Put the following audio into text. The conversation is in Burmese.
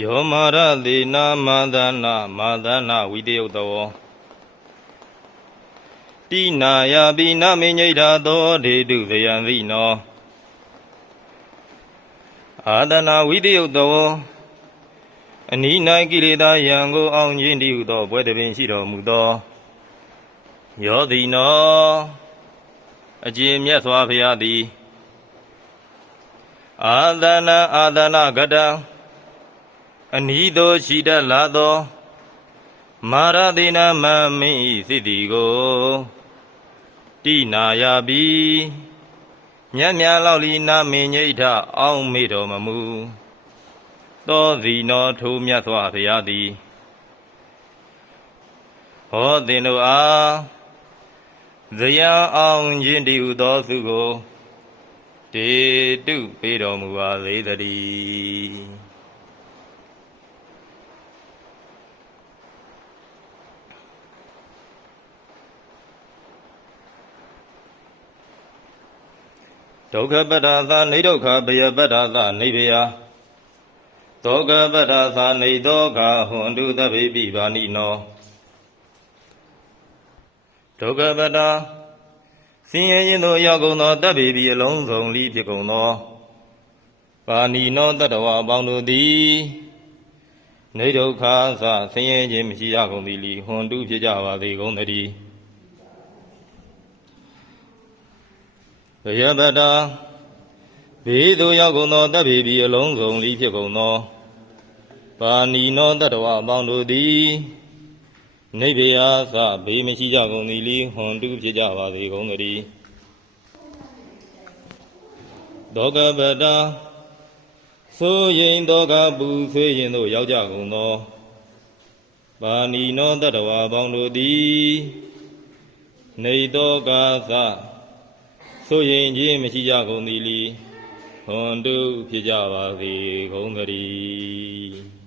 ယောမာရသေနာမာဒနာမာဒနာဝိတယုတ်တောတိနာယပိနမေညိဋ္ဌာသောဒေတုသယံသိနောအာဒနာဝိတယုတ်တောအနိ၌ကိလေသာယံကိုအောင်ခြင်းတည်းဟုသောဘွဲ့တပင်ရှိတော်မူသောယောတိနောအကျဉ်မြတ်စွာဘုရားသည်အာဒနာအာဒနာကတံ အနီးသောရှိတတ်လာသောမာရသေနမမင်းဤစိတ္တိကိုတိနာယပိမြတ်မြတ်လောက်လီနာမင်းညိဋ္ဌအောင်းမေတော်မမူသောသည်နောထိုမြတ်စွာဘုရားသည်ဟောသင်တို့အားဇယံအောင်ခြင်းတည်းဟုသောသူကိုတေတုပေးတော်မူပါသေးတည်း ဒုက္ခပတ္တာသာနေဒုက္ခဘယပတ္တာသာနေဘယသောကပတ္တာသာနေသောကဟွန်တုသဗ္ဗေပိပါဏိနောဒုက္ခပတ္တာဆင်းရဲခြင်းတို့ရောက်ကုန်သောတဗ္ဗေပိအလုံးစုံလိဖြစ်ကုန်သောပါဏိနောတတဝအပေါင်းတို့သည်နေဒုက္ခသဆင်းရဲခြင်းမရှိရကုန်သည်လီဟွန်တုဖြစ်ကြပါသေးကုန်သတည်း ဘယဗတ္တာဘေးသို့ရောက်ကုန်သောတပ်ပေပြီအလုံးစုံလိဖြစ်ကုန်သောပါဏီနောတတဝအပေါင်းတို့သည်နိဗ္ဗာန်သဘေးမရှိကြကုန်သည်လိဟွန်တုဖြစ်ကြပါစေကုန်သတည်းဒေါကဗတ္တာဆိုရင်ဒေါကပူဆွေးရင်တို့ရောက်ကြကုန်သောပါဏီနောတတဝအပေါင်းတို့သည်နေတောကာသ ဆိုရင်ခြင်းမရှိကြကုန်သည်လီဟွန်တုဖြစ်ကြပါစေကုန်သတည်း